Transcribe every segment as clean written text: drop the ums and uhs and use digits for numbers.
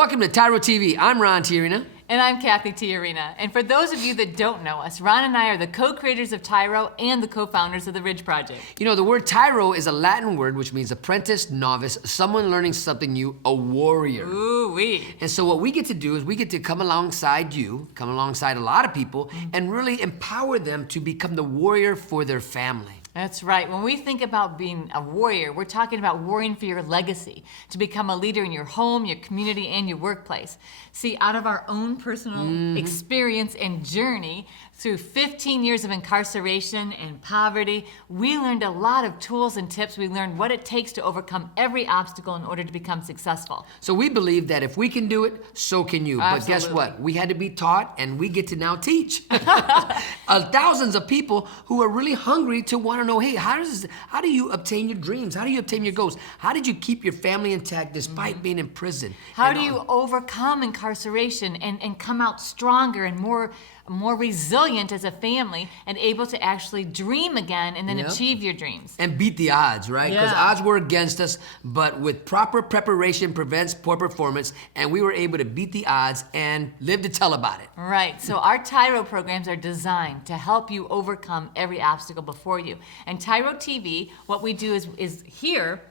Welcome to TYRO TV. I'm Ron Tyrina. And I'm Cathy Tyrina. And for those of you that don't know us, Ron and I are the co-creators of TYRO and the co-founders of the Ridge Project. You know, the word TYRO is a Latin word which means apprentice, novice, someone learning something new, a warrior. Ooh-wee. And so what we get to do is we get to come alongside you, come alongside a lot of people, and really empower them to become the warrior for their family. That's right. When we think about being a warrior, we're talking about warring for your legacy, to become a leader in your home, your community, and your workplace. See, out of our own personal experience and journey, through 15 years of incarceration and poverty, we learned a lot of tools and tips. We learned what it takes to overcome every obstacle in order to become successful. So we believe that if we can do it, so can you. Absolutely. But guess what? We had to be taught, and we get to now teach. Thousands of people who are really hungry to want to know, hey, how do you obtain your dreams? How do you obtain your goals? How did you keep your family intact despite being in prison? How do you overcome incarceration and come out stronger and more resilient as a family and able to actually dream again and then achieve your dreams? And beat the odds, right? Because odds were against us, but with proper preparation prevents poor performance, and we were able to beat the odds and live to tell about it. Right, so our TYRO programs are designed to help you overcome every obstacle before you. And TYRO TV, what we do is here,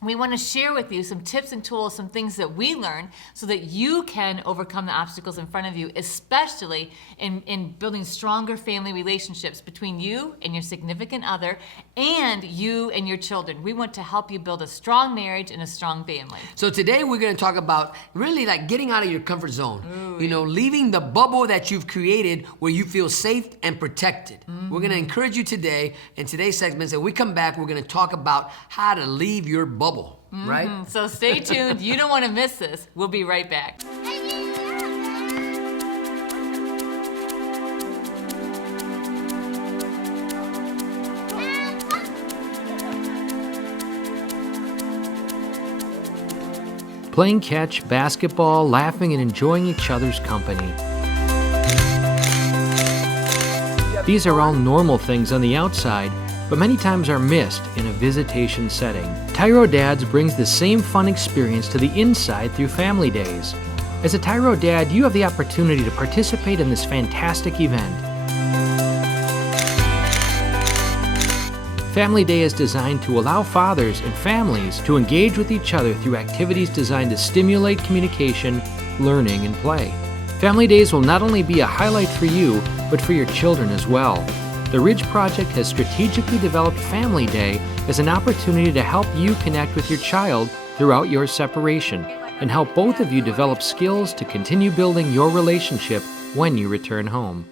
we want to share with you some tips and tools, some things that we learned so that you can overcome the obstacles in front of you, especially in building stronger family relationships between you and your significant other and you and your children. We want to help you build a strong marriage and a strong family. So today we're going to talk about really like getting out of your comfort zone. Ooh, you know, leaving the bubble that you've created where you feel safe and protected. We're going to encourage you today in today's segments, and when we come back, we're going to talk about how to leave your bubble. Right? So stay tuned. You don't want to miss this. We'll be right back. Playing catch, basketball, laughing, and enjoying each other's company. These are all normal things on the outside, but many times are missed in a visitation setting. TYRO Dads brings the same fun experience to the inside through Family Days. As a TYRO Dad, you have the opportunity to participate in this fantastic event. Family Day is designed to allow fathers and families to engage with each other through activities designed to stimulate communication, learning, and play. Family Days will not only be a highlight for you, but for your children as well. The Ridge Project has strategically developed Family Day as an opportunity to help you connect with your child throughout your separation and help both of you develop skills to continue building your relationship when you return home.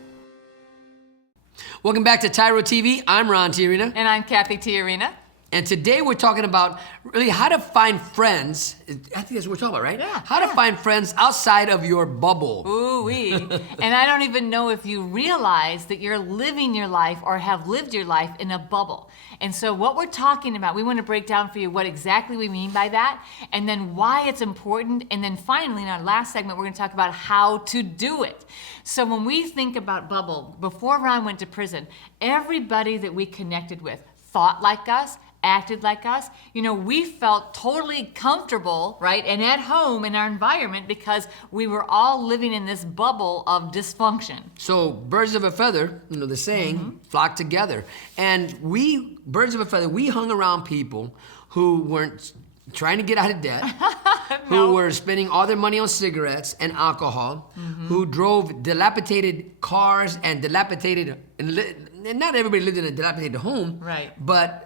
Welcome back to TYRO TV. I'm Ron Tyrina. And I'm Cathy Tyrina. And today we're talking about really how to find friends. I think that's what we're talking about, right? Yeah. How to find friends outside of your bubble. Ooh-wee. And I don't even know if you realize that you're living your life or have lived your life in a bubble. And so what we're talking about, we want to break down for you what exactly we mean by that, and then why it's important, and then finally in our last segment, we're going to talk about how to do it. So when we think about bubble, before Ron went to prison, everybody that we connected with thought like us, acted like us. You know, we felt totally comfortable, right, and at home in our environment because we were all living in this bubble of dysfunction. So birds of a feather, you know, the saying, flock together. And we, birds of a feather, we hung around people who weren't trying to get out of debt, who were spending all their money on cigarettes and alcohol, who drove dilapidated cars and dilapidated, and not everybody lived in a dilapidated home, right? But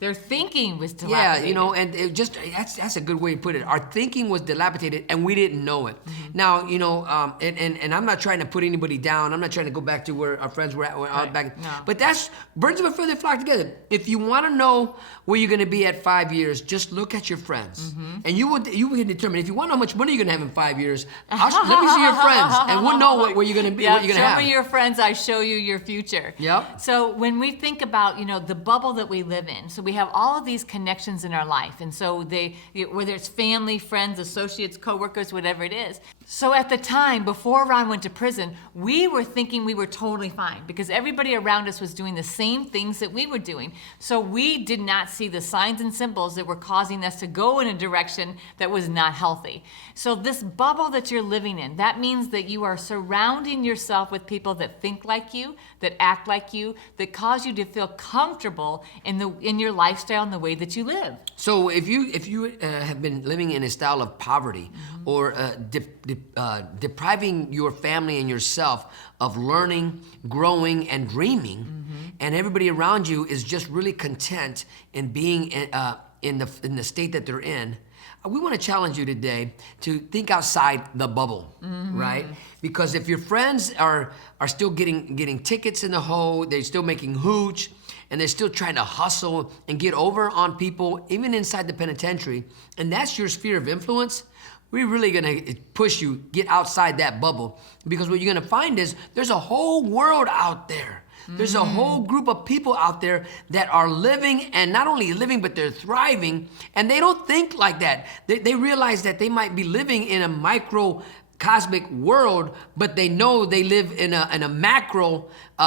their thinking was dilapidated. Yeah, you know, and it just that's a good way to put it. Our thinking was dilapidated, and we didn't know it. Now, you know, and I'm not trying to put anybody down. I'm not trying to go back to where our friends were at back. No. But that's birds of a feather flock together. If you want to know where you're going to be at 5 years, just look at your friends, and you can determine. If you want to know how much money you're going to have in 5 years, let me see your friends, and we'll know where you're going to be. Yeah, what you're going to have. show me your friends. I show you your future. Yep. So when we think about, the bubble that we live in, so we have all of these connections in our life. And so whether it's family, friends, associates, coworkers, whatever it is. So at the time, before Ron went to prison, we were thinking we were totally fine because everybody around us was doing the same things that we were doing. So we did not see the signs and symbols that were causing us to go in a direction that was not healthy. So this bubble that you're living in, that means that you are surrounding yourself with people that think like you, that act like you, that cause you to feel comfortable in your lifestyle and the way that you live. So if you have been living in a style of poverty or depriving your family and yourself of learning, growing, and dreaming, and everybody around you is just really content in being in the state that they're in, we want to challenge you today to think outside the bubble, right? Because if your friends are still getting tickets in the hole, they're still making hooch, and they're still trying to hustle and get over on people, even inside the penitentiary, and that's your sphere of influence, we're really gonna push you, get outside that bubble. Because what you're gonna find is there's a whole world out there. There's a whole group of people out there that are living, and not only living, but they're thriving, and they don't think like that. They realize that they might be living in a microcosmic world, but they know they live in a macro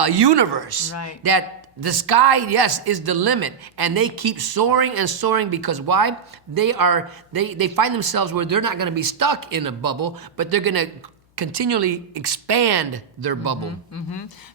universe. Right. That the sky, yes, is the limit, and they keep soaring and soaring because why? They find themselves where they're not gonna be stuck in a bubble, but they're gonna continually expand their bubble.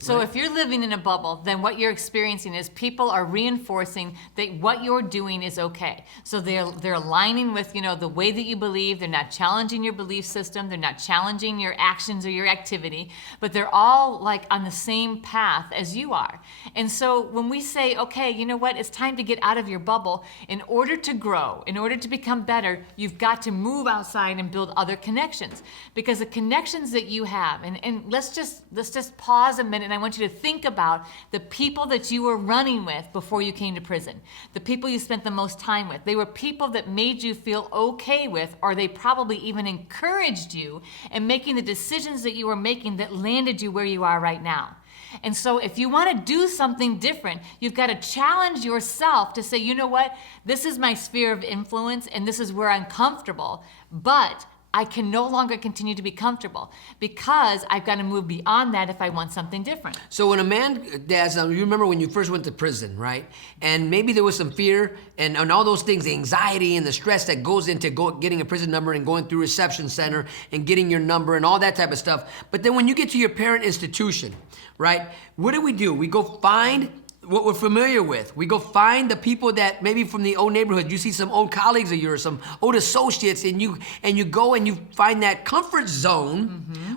So if you're living in a bubble, then what you're experiencing is people are reinforcing that what you're doing is okay. So they're aligning with, the way that you believe. They're not challenging your belief system. They're not challenging your actions or your activity, but they're all like on the same path as you are. And so when we say, okay, you know what, it's time to get out of your bubble, in order to grow, in order to become better, you've got to move outside and build other connections. Because the connections that you have, and let's just pause a minute, and I want you to think about the people that you were running with before you came to prison, the people you spent the most time with. They were people that made you feel okay with, or they probably even encouraged you in making the decisions that you were making that landed you where you are right now. And so if you want to do something different, you've got to challenge yourself to say, you know what, this is my sphere of influence and this is where I'm comfortable, but I can no longer continue to be comfortable because I've got to move beyond that if I want something different. So when a man, Daz, you remember when you first went to prison, right? And maybe there was some fear and all those things, the anxiety and the stress that goes into getting a prison number and going through reception center and getting your number and all that type of stuff. But then when you get to your parent institution, right? What do? We go find what we're familiar with. We go find the people that maybe from the old neighborhood, you see some old colleagues of yours, some old associates, and you go and you find that comfort zone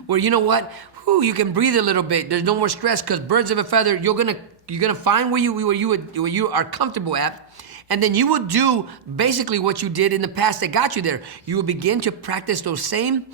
where, you know what, you can breathe a little bit. There's no more stress because birds of a feather, you're gonna find where you are comfortable at. And then you will do basically what you did in the past that got you there. You will begin to practice those same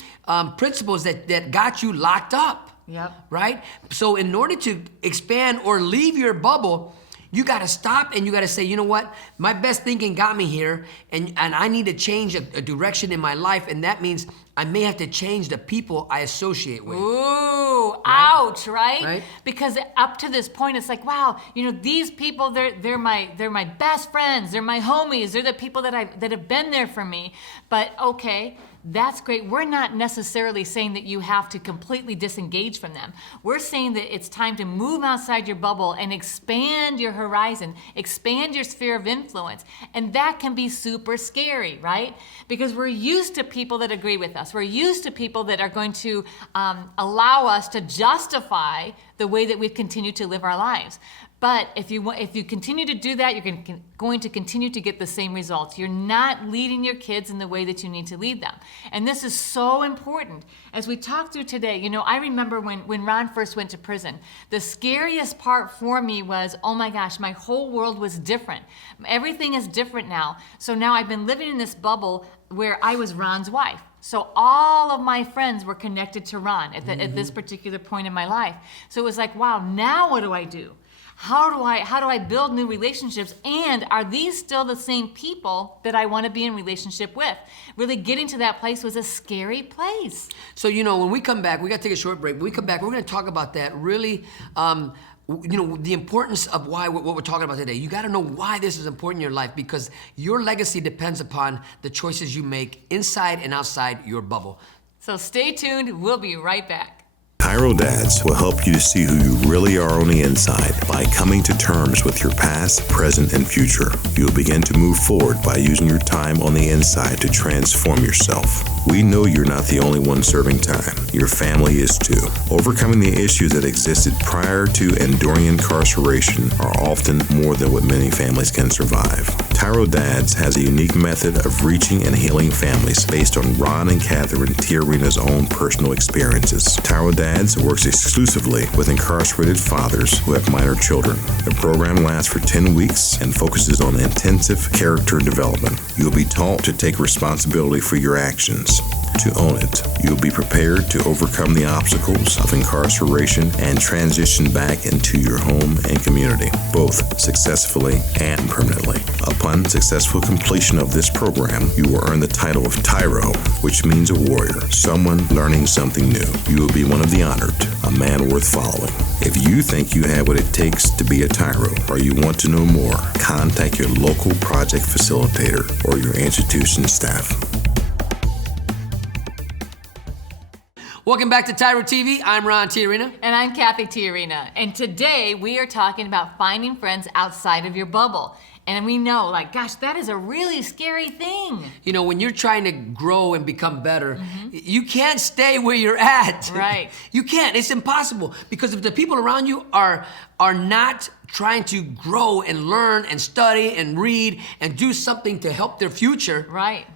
principles that got you locked up. Yep. Right? So in order to expand or leave your bubble, you got to stop and you got to say, you know what? My best thinking got me here, and I need to change a direction in my life, and that means I may have to change the people I associate with. Ooh, ouch, right? Right? Because up to this point, it's like, wow, these people, they're my best friends, they're my homies, they're the people that have been there for me. But okay, that's great. We're not necessarily saying that you have to completely disengage from them. We're saying that it's time to move outside your bubble and expand your horizon, expand your sphere of influence. And that can be super scary, right? Because we're used to people that agree with us. We're used to people that are going to allow us to justify the way that we've continued to live our lives. But if you continue to do that, you're going to continue to get the same results. You're not leading your kids in the way that you need to lead them. And this is so important. As we talk through today, I remember when Ron first went to prison, the scariest part for me was, oh my gosh, my whole world was different. Everything is different now. So now I've been living in this bubble where I was Ron's wife. So all of my friends were connected to Ron at this particular point in my life. So it was like, wow, now what do I do? How do I build new relationships? And are these still the same people that I want to be in relationship with? Really getting to that place was a scary place. So, when we come back, we got to take a short break. When we come back, we're going to talk about that really the importance of what we're talking about today. You got to know why this is important in your life, because your legacy depends upon the choices you make inside and outside your bubble. So stay tuned. We'll be right back. TYRO Dads will help you to see who you really are on the inside by coming to terms with your past, present, and future. You'll begin to move forward by using your time on the inside to transform yourself. We know you're not the only one serving time. Your family is too. Overcoming the issues that existed prior to and during incarceration are often more than what many families can survive. TYRO Dads has a unique method of reaching and healing families based on Ron and Cathy TYRO's own personal experiences. TYRO Dads works exclusively with incarcerated fathers who have minor children. The program lasts for 10 weeks and focuses on intensive character development. You'll be taught to take responsibility for your actions, to own it. You'll be prepared to overcome the obstacles of incarceration and transition back into your home and community, both successfully and permanently. Upon successful completion of this program, you will earn the title of TYRO, which means a warrior, someone learning something new. You will be one of the honored, a man worth following. If you think you have what it takes to be a TYRO, or you want to know more, contact your local project facilitator or your institution staff. Welcome back to TYRO TV. I'm Ron TYRO. And I'm Cathy TYRO. And today we are talking about finding friends outside of your bubble. And we know, like, gosh, that is a really scary thing. You know, when you're trying to grow and become better, you can't stay where you're at. Right. You can't. It's impossible. Because if the people around you are not trying to grow and learn and study and read and do something to help their future, right,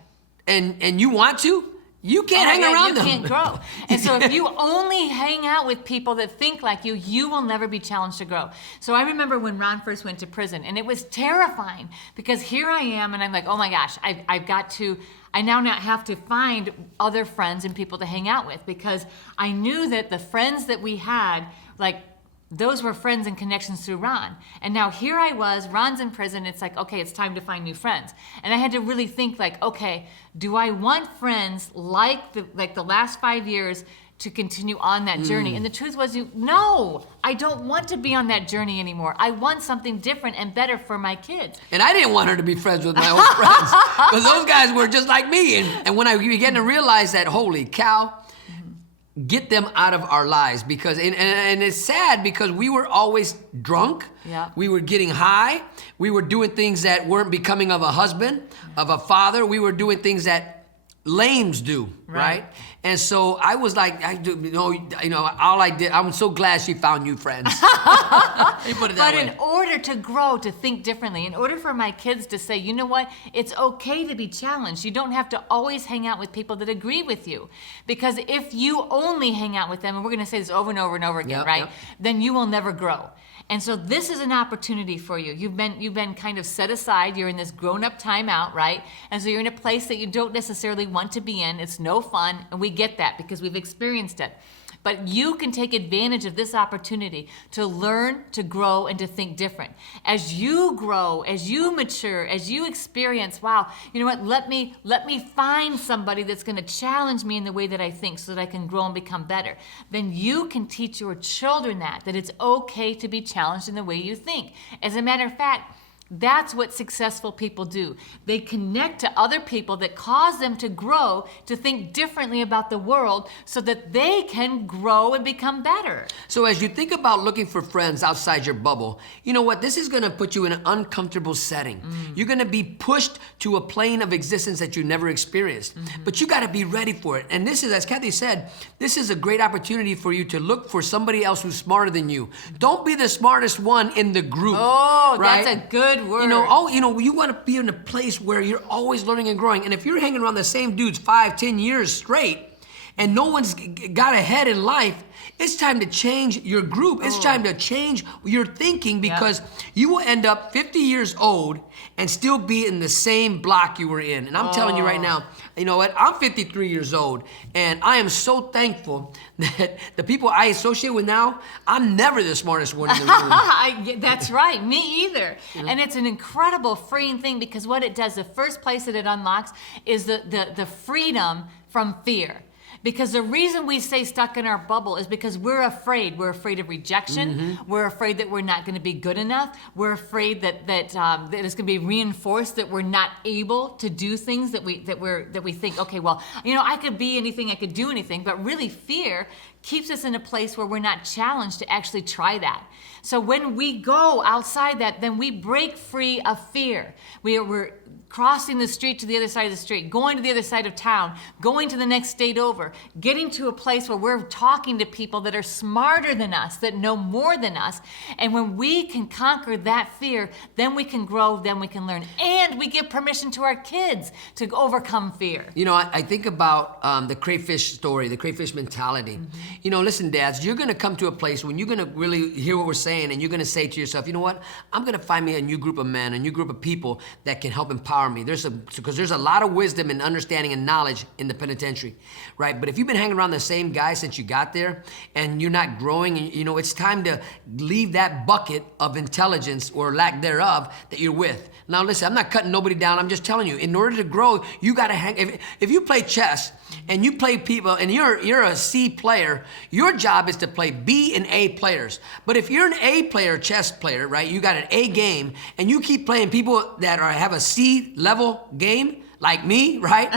and you want to, you can't hang around them. You can't grow. And so if you only hang out with people that think like you, you will never be challenged to grow. So I remember when Ron first went to prison, and it was terrifying because here I am, and I'm like, oh my gosh, I now have to find other friends and people to hang out with, because I knew that the friends that we had, like, those were friends and connections through Ron. And now here I was, Ron's in prison, it's like, okay, it's time to find new friends. And I had to really think like, okay, do I want friends like the last 5 years to continue on that journey? And the truth was, no, I don't want to be on that journey anymore. I want something different and better for my kids. And I didn't want her to be friends with my old friends, because those guys were just like me. And when I began to realize that, holy cow, get them out of our lives, because and it's sad because we were always drunk. Yeah. We were getting high. We were doing things that weren't becoming of a husband, of a father. We were doing things that lames do, right? And so I was like, all I did, I'm so glad she found new friends. You put it that way. But in order to grow, to think differently, in order for my kids to say, you know what, it's okay to be challenged. You don't have to always hang out with people that agree with you. Because if you only hang out with them, and we're gonna say this over and over and over again, right? Yep. Then you will never grow. And so this is an opportunity for you. You've been kind of set aside. You're in this grown-up timeout, right? And so you're in a place that you don't necessarily want to be in. It's no fun, and we get that because we've experienced it. But you can take advantage of this opportunity to learn, to grow, and to think different. As you grow, as you mature, as you experience, wow, you know what, let me find somebody that's gonna challenge me in the way that I think so that I can grow and become better. Then you can teach your children that it's okay to be challenged in the way you think. As a matter of fact, that's what successful people do. They connect to other people that cause them to grow, to think differently about the world so that they can grow and become better. So as you think about looking for friends outside your bubble, you know what? This is gonna put you in an uncomfortable setting. You're gonna be pushed to a plane of existence that you never experienced. But you gotta be ready for it. And this is, as Cathy said, this is a great opportunity for you to look for somebody else who's smarter than you. Don't be the smartest one in the group. Oh, right? That's a good word. You want to be in a place where you're always learning and growing. And if you're hanging around the same dudes 5-10 years straight, and no one's got ahead in life, it's time to change your group. It's time to change your thinking, because you will end up 50 years old and still be in the same block you were in. And I'm telling you right now, you know what? I'm 53 years old, and I am so thankful that the people I associate with now, I'm never the smartest one in the room. That's right, me either. And it's an incredible freeing thing, because what it does, the first place that it unlocks is the freedom from fear. Because the reason we stay stuck in our bubble is because we're afraid. We're afraid of rejection. We're afraid that we're not going to be good enough. We're afraid that it's going to be reinforced that we're not able to do things that we think, okay, well, I could be anything, I could do anything. But really, fear keeps us in a place where we're not challenged to actually try that. So when we go outside that, then we break free of fear. We're crossing the street to the other side of the street, going to the other side of town, going to the next state over, getting to a place where we're talking to people that are smarter than us, that know more than us. And when we can conquer that fear, then we can grow, then we can learn. And we give permission to our kids to overcome fear. I think about the crayfish story, the crayfish mentality. Listen, dads, you're going to come to a place when you're going to really hear what we're saying, and you're going to say to yourself, you know what? I'm going to find me a new group of men, a new group of people that can help empower me. Because there's a lot of wisdom and understanding and knowledge in the penitentiary, right? But if you've been hanging around the same guy since you got there and you're not growing, and it's time to leave that bucket of intelligence or lack thereof that you're with. Now listen, I'm not cutting nobody down. I'm just telling you, in order to grow, you got to hang. If you play chess and you play people and you're a C player, your job is to play B and A players. But if you're an A player, chess player, right? You got an A game and you keep playing people that have a C level game, like me, right?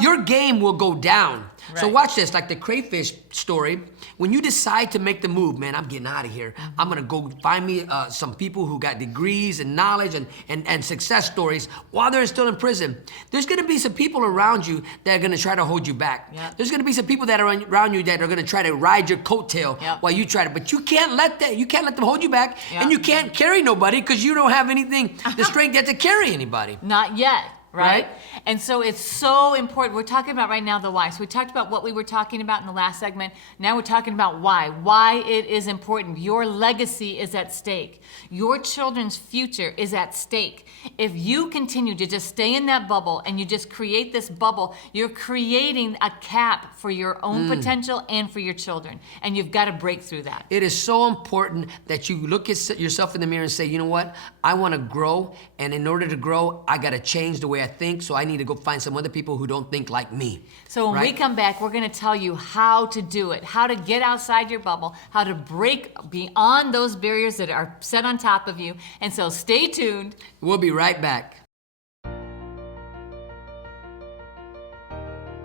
Your game will go down. Right. So watch this, like the crayfish story. When you decide to make the move, man, I'm getting out of here. I'm gonna go find me some people who got degrees and knowledge and success stories while they're still in prison. There's gonna be some people around you that are gonna try to hold you back. Yep. There's gonna be some people that are around you that are gonna try to ride your coattail while you try to, but you can't let them hold you back, and you can't carry nobody because you don't have anything, the strength yet to carry anybody. Not yet. Right? And so it's so important. We're talking about right now the why. So we talked about what we were talking about in the last segment. Now we're talking about why it is important. Your legacy is at stake. Your children's future is at stake. If you continue to just stay in that bubble and you just create this bubble, you're creating a cap for your own potential and for your children. And you've got to break through that. It is so important that you look at yourself in the mirror and say, you know what? I want to grow, and in order to grow, I got to change the way I think, so I need to go find some other people who don't think like me. So when we come back, we're going to tell you how to do it, how to get outside your bubble, how to break beyond those barriers that are set on top of you. And so stay tuned. We'll be right back.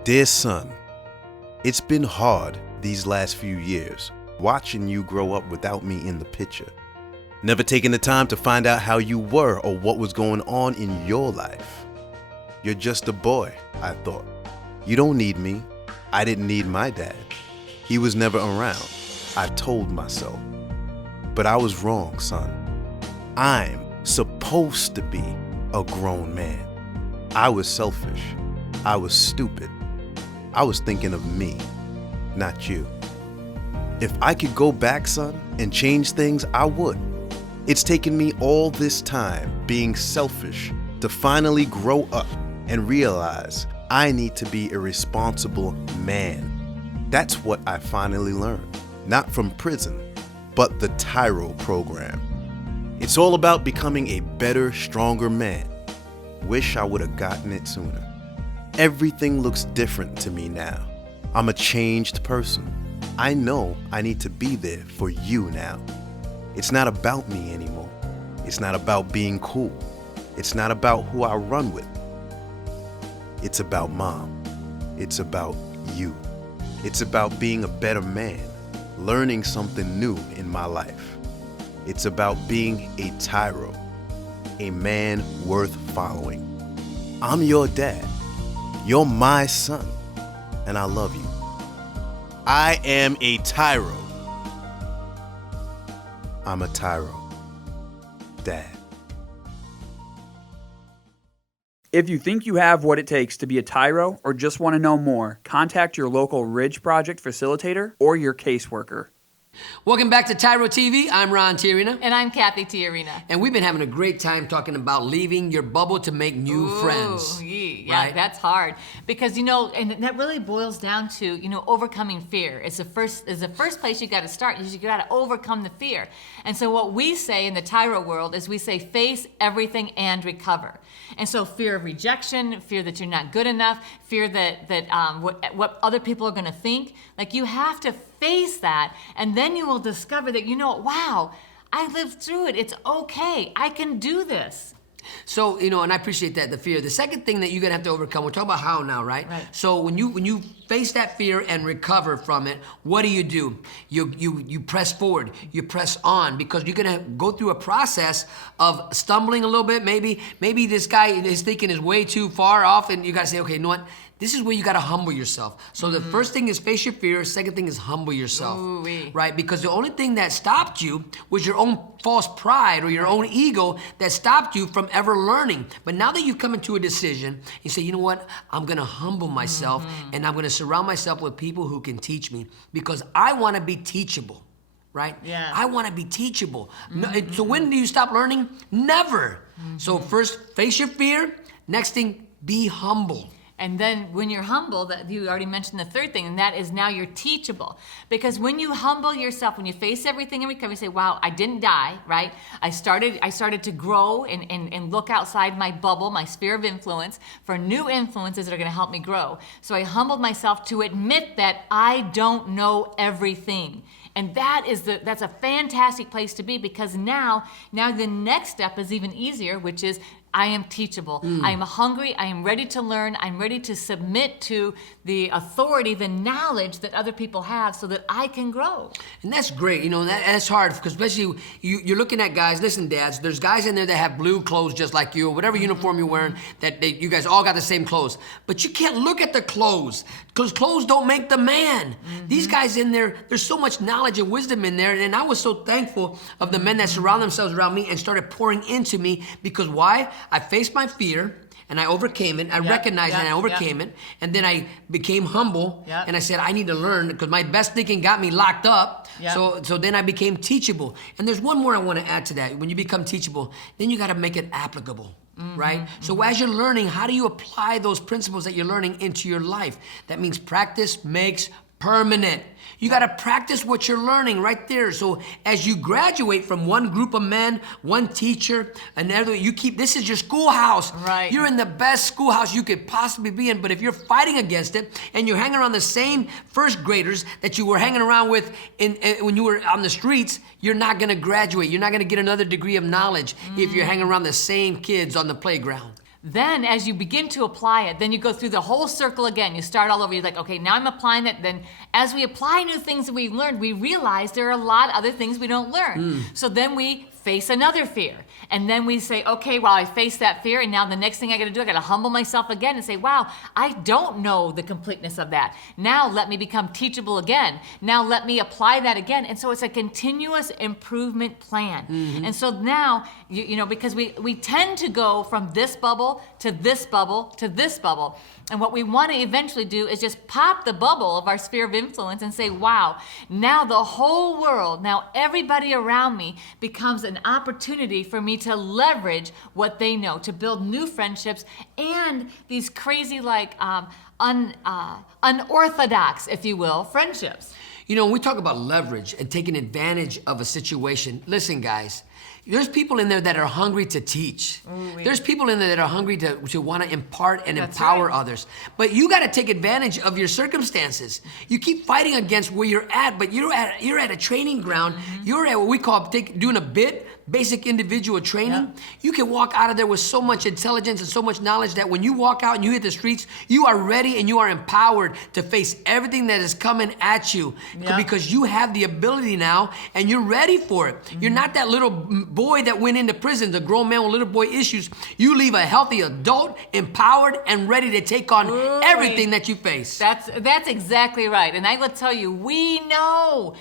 Dear son, it's been hard these last few years, watching you grow up without me in the picture. Never taking the time to find out how you were or what was going on in your life. You're just a boy, I thought. You don't need me. I didn't need my dad. He was never around, I told myself. But I was wrong, son. I'm supposed to be a grown man. I was selfish. I was stupid. I was thinking of me, not you. If I could go back, son, and change things, I would. It's taken me all this time being selfish to finally grow up and realize I need to be a responsible man. That's what I finally learned, not from prison, but the TYRO program. It's all about becoming a better, stronger man. Wish I would have gotten it sooner. Everything looks different to me now. I'm a changed person. I know I need to be there for you now. It's not about me anymore. It's not about being cool. It's not about who I run with. It's about mom. It's about you. It's about being a better man, learning something new in my life. It's about being a TYRO, a man worth following. I'm your dad. You're my son, and I love you. I am a TYRO. I'm a TYRO. Dad. If you think you have what it takes to be a TYRO or just want to know more, contact your local Ridge Project facilitator or your caseworker. Welcome back to TYRO TV. I'm Ron Tyrina. And I'm Cathy Tyrina. And we've been having a great time talking about leaving your bubble to make new friends. Yeah, right? That's hard. Because, and that really boils down to, overcoming fear. It's the first place you got to start. You got to overcome the fear. And so what we say in the TYRO world is we say face everything and recover. And so fear of rejection, fear that you're not good enough, fear that what other people are going to think. Like, you have to face that, and then you will discover that, wow, I lived through it. It's okay. I can do this. So, and I appreciate that, the fear. The second thing that you're gonna have to overcome, we're talking about how now, right? So when you face that fear and recover from it, what do? You press forward, you press on, because you're gonna go through a process of stumbling a little bit. Maybe this guy is thinking is way too far off, and you gotta say, okay, you know what? This is where you gotta humble yourself. So the first thing is face your fear, second thing is humble yourself. Ooh-wee. Right? Because the only thing that stopped you was your own false pride or your own ego that stopped you from ever learning. But now that you've come into a decision, you say, you know what? I'm gonna humble myself and I'm gonna surround myself with people who can teach me, because I wanna be teachable. Right? Yeah. I want to be teachable. So when do you stop learning? Never. So first, face your fear. Next thing, be humble. And then when you're humble, that you already mentioned the third thing, and that is now you're teachable. Because when you humble yourself, when you face everything and recover, you say, wow, I didn't die, right? I started to grow and look outside my bubble, my sphere of influence, for new influences that are going to help me grow. So I humbled myself to admit that I don't know everything. And that's a fantastic place to be, because now the next step is even easier, which is I am teachable. I am hungry. I am ready to learn. I'm ready to submit to the authority, the knowledge that other people have, so that I can grow. And that's great. That's hard, because especially you're looking at guys. Listen, dads, there's guys in there that have blue clothes just like you, or whatever uniform you're wearing, you guys all got the same clothes. But you can't look at the clothes, because clothes don't make the man. These guys in there, there's so much knowledge and wisdom in there. And I was so thankful of the men that surround themselves around me and started pouring into me, because why? I faced my fear and I overcame it. I recognized it and I overcame it. And then I became humble and I said, I need to learn, because my best thinking got me locked up. So then I became teachable. And there's one more I want to add to that. When you become teachable, then you got to make it applicable. Right? So as you're learning, how do you apply those principles that you're learning into your life? That means practice makes permanent. You got to practice what you're learning right there. So as you graduate from one group of men, one teacher, another, this is your schoolhouse. Right. You're in the best schoolhouse you could possibly be in. But if you're fighting against it and you're hanging around the same first graders that you were hanging around with when you were on the streets, you're not going to graduate. You're not going to get another degree of knowledge if you're hanging around the same kids on the playground. Then as you begin to apply it, then you go through the whole circle again. You start all over. You're like, okay, now I'm applying that. Then as we apply new things that we've learned, we realize there are a lot of other things we don't learn. So then we face another fear. And then we say, okay, well, I faced that fear, and now the next thing I gotta do, I gotta humble myself again and say, wow, I don't know the completeness of that. Now let me become teachable again. Now let me apply that again. And so it's a continuous improvement plan. And so now, because we tend to go from this bubble to this bubble to this bubble. And what we want to eventually do is just pop the bubble of our sphere of influence and say, wow, now the whole world, now everybody around me becomes an opportunity for me to leverage what they know, to build new friendships and these crazy, unorthodox, if you will, friendships. When we talk about leverage and taking advantage of a situation, listen, guys, there's people in there that are hungry to teach. There's people in there that are hungry to want to impart and empower others. But you got to take advantage of your circumstances. You keep fighting against where you're at, but you're at a training ground. You're at what we call doing a BIT, basic individual training. You can walk out of there with so much intelligence and so much knowledge that when you walk out and you hit the streets, you are ready and you are empowered to face everything that is coming at you, because you have the ability now and you're ready for it. You're not that little boy that went into prison, the grown man with little boy issues. You leave a healthy adult, empowered and ready to take on everything that you face. That's exactly right. And I will tell you, we know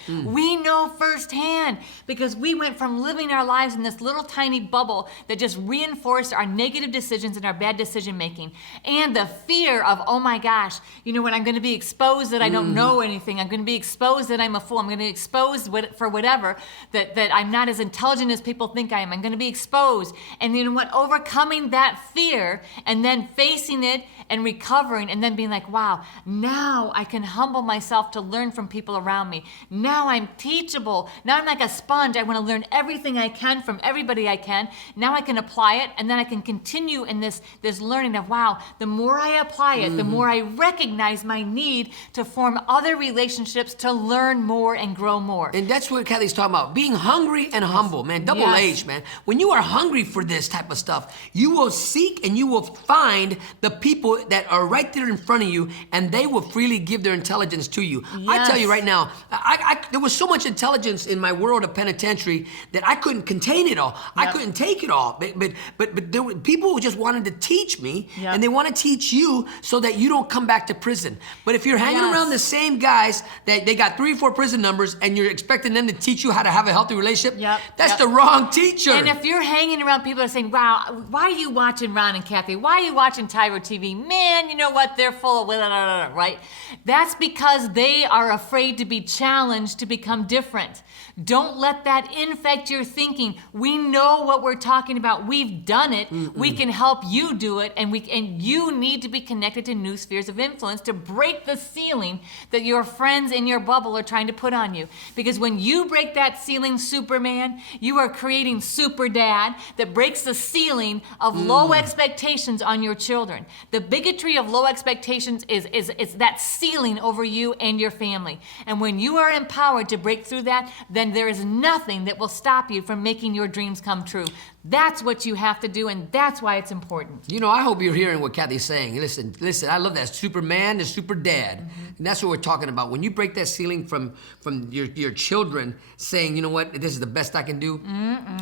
firsthand, because we went from living our lives in this little tiny bubble that just reinforce our negative decisions and our bad decision making. And the fear of, oh my gosh, you know what, I'm going to be exposed that I don't know anything. I'm going to be exposed that I'm a fool. I'm going to be exposed for whatever, that I'm not as intelligent as people think I am. I'm going to be exposed. And you know what, overcoming that fear and then facing it and recovering and then being like, wow, now I can humble myself to learn from people around me. Now I'm teachable. Now I'm like a sponge. I want to learn everything I can from everybody I can. Now I can apply it, and then I can continue in this learning of, wow, the more I apply it, the more I recognize my need to form other relationships to learn more and grow more. And that's what Cathy's talking about, being hungry and humble, man, double H, man. When you are hungry for this type of stuff, you will seek and you will find the people that are right there in front of you, and they will freely give their intelligence to you. I tell you right now, there was so much intelligence in my world of penitentiary that I couldn't contain it all. I couldn't take it all. But there were people who just wanted to teach me, and they want to teach you so that you don't come back to prison. But if you're hanging around the same guys that they got 3 or 4 prison numbers, and you're expecting them to teach you how to have a healthy relationship, that's the wrong teacher. And if you're hanging around people that are saying, wow, why are you watching Ron and Cathy? Why are you watching TYRO TV? Man, you know what? They're full of right? That's because they are afraid to be challenged to become different. Don't let that infect your thinking. We know what we're talking about. We've done it. We can help you do it, and you need to be connected to new spheres of influence to break the ceiling that your friends in your bubble are trying to put on you. Because when you break that ceiling, Superman, you are creating Super Dad that breaks the ceiling of low expectations on your children. The bigotry of low expectations is that ceiling over you and your family. And when you are empowered to break through that, then there is nothing that will stop you from making your dreams come true. That's what you have to do, and that's why it's important. You know, I hope you're hearing what Cathy's saying. Listen, I love that Superman to Super Dad. And that's what we're talking about. When you break that ceiling from your children saying, you know what, this is the best I can do.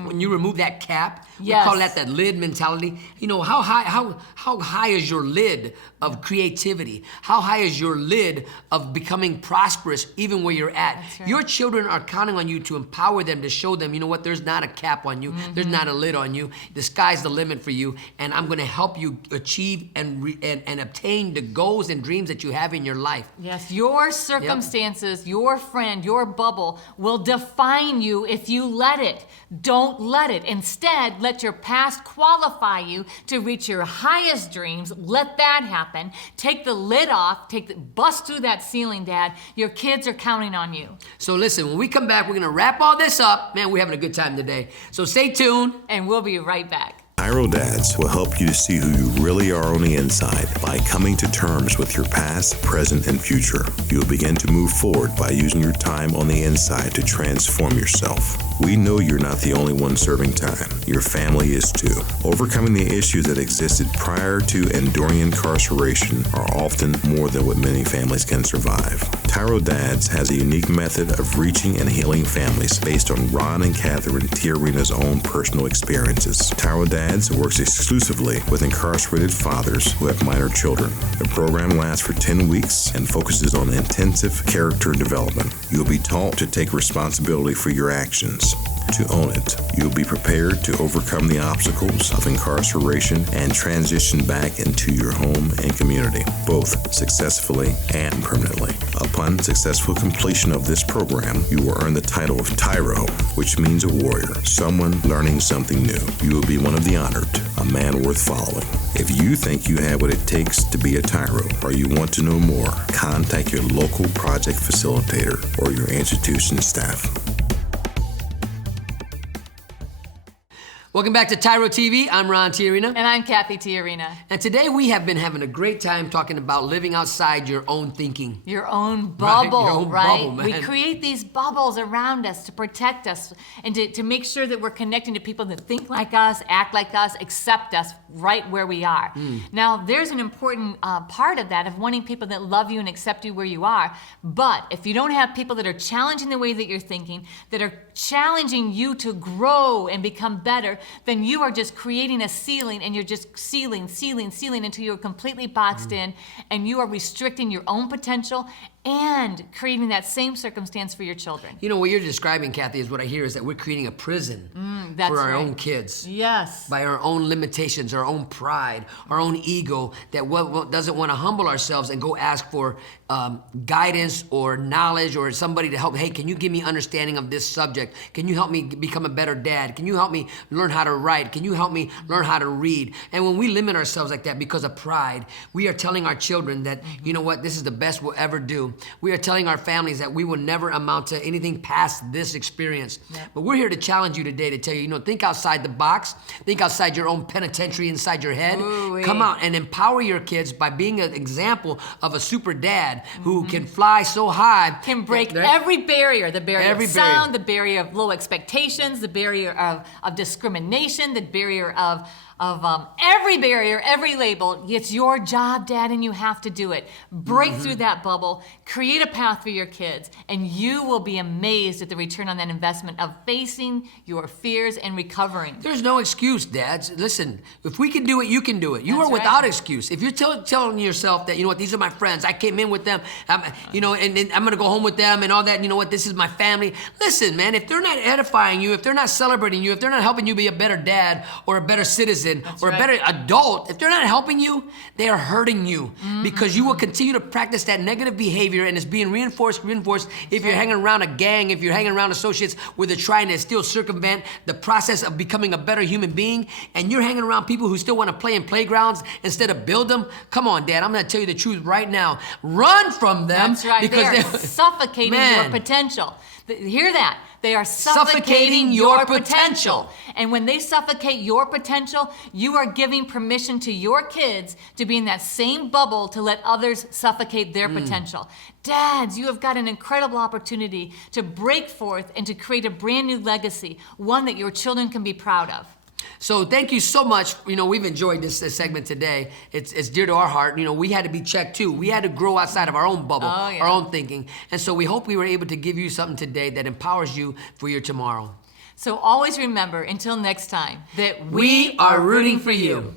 When you remove that cap, we call that lid mentality. You know, how high is your lid of creativity? How high is your lid of becoming prosperous even where you're at? Right. Your children are counting on you to empower them, to show them, you know what, there's not a cap on you. There's not a lid on you. The sky's the limit for you, and I'm going to help you achieve and obtain the goals and dreams that you have in your life. Yes, your circumstances, your friend, your bubble will define you if you let it. Don't let it. Instead, let your past qualify you to reach your highest dreams. Let that happen. Take the lid off. Bust through that ceiling, Dad. Your kids are counting on you. So listen, when we come back, we're going to wrap all this up. Man, we're having a good time today. So stay tuned. And we'll be right back. TYRO Dads will help you to see who you really are on the inside by coming to terms with your past, present, and future. You'll begin to move forward by using your time on the inside to transform yourself. We know you're not the only one serving time. Your family is too. Overcoming the issues that existed prior to and during incarceration are often more than what many families can survive. TYRO Dads has a unique method of reaching and healing families based on Ron and Cathy Tiarina's own personal experiences. TYRO Dads works exclusively with incarcerated fathers who have minor children. The program lasts for 10 weeks and focuses on intensive character development. You'll be taught to take responsibility for your actions, to own it. You'll be prepared to overcome the obstacles of incarceration and transition back into your home and community, both successfully and permanently. Upon successful completion of this program, you will earn the title of TYRO, which means a warrior, someone learning something new. You will be one of the honored, a man worth following. If you think you have what it takes to be a TYRO, or you want to know more, contact your local project facilitator or your institution staff. Welcome back to TYRO TV. I'm Ron Tiarina. And I'm Cathy Tiarina. And today we have been having a great time talking about living outside your own thinking. Your own bubble, Your own bubble, man. We create these bubbles around us to protect us and to make sure that we're connecting to people that think like us, act like us, accept us right where we are. Now, there's an important part of that, of wanting people that love you and accept you where you are. But if you don't have people that are challenging the way that you're thinking, that are challenging you to grow and become better, then you are just creating a ceiling, and you're just ceiling until you're completely boxed in, and you are restricting your own potential and creating that same circumstance for your children. You know, what you're describing, Kathy, is what I hear is that we're creating a prison That's for our right. own kids. Yes. By our own limitations, our own pride, our own ego, that doesn't want to humble ourselves and go ask for guidance or knowledge or somebody to help. Hey, can you give me understanding of this subject? Can you help me become a better dad? Can you help me learn how to write? Can you help me learn how to read? And when we limit ourselves like that because of pride, we are telling our children that, you know what, this is the best we'll ever do. We are telling our families that we will never amount to anything past this experience. But we're here to challenge you today to tell you, think outside the box. Think outside your own penitentiary inside your head. Ooh-wee. Come out and empower your kids by being an example of a super dad who can fly so high. Can break every barrier, the barrier Every of sound, the barrier of low expectations, the barrier of discrimination, the barrier of every barrier, every label. It's your job, Dad, and you have to do it. Break through that bubble, create a path for your kids, and you will be amazed at the return on that investment of facing your fears and recovering. There's no excuse, dads. Listen, if we can do it, you can do it. You That's are right. without excuse. If you're telling yourself that, you know what, these are my friends, I came in with them, and I'm gonna go home with them and all that, you know what, this is my family. Listen, man, if they're not edifying you, if they're not celebrating you, if they're not helping you be a better dad or a better citizen, or a better adult, if they're not helping you, they are hurting you because you will continue to practice that negative behavior and it's being reinforced if you're hanging around a gang, if you're hanging around associates where they're trying to still circumvent the process of becoming a better human being, and you're hanging around people who still want to play in playgrounds instead of build them. Come on, Dad, I'm going to tell you the truth right now. Run from them. That's right. Because they are suffocating your potential. Hear that? They are suffocating your potential. And when they suffocate your potential, you are giving permission to your kids to be in that same bubble to let others suffocate their potential. Dads, you have got an incredible opportunity to break forth and to create a brand new legacy, one that your children can be proud of. So thank you so much. We've enjoyed this segment today. It's dear to our heart. We had to be checked too. We had to grow outside of our own bubble, our own thinking. And so we hope we were able to give you something today that empowers you for your tomorrow. So always remember, until next time, that We are rooting for you.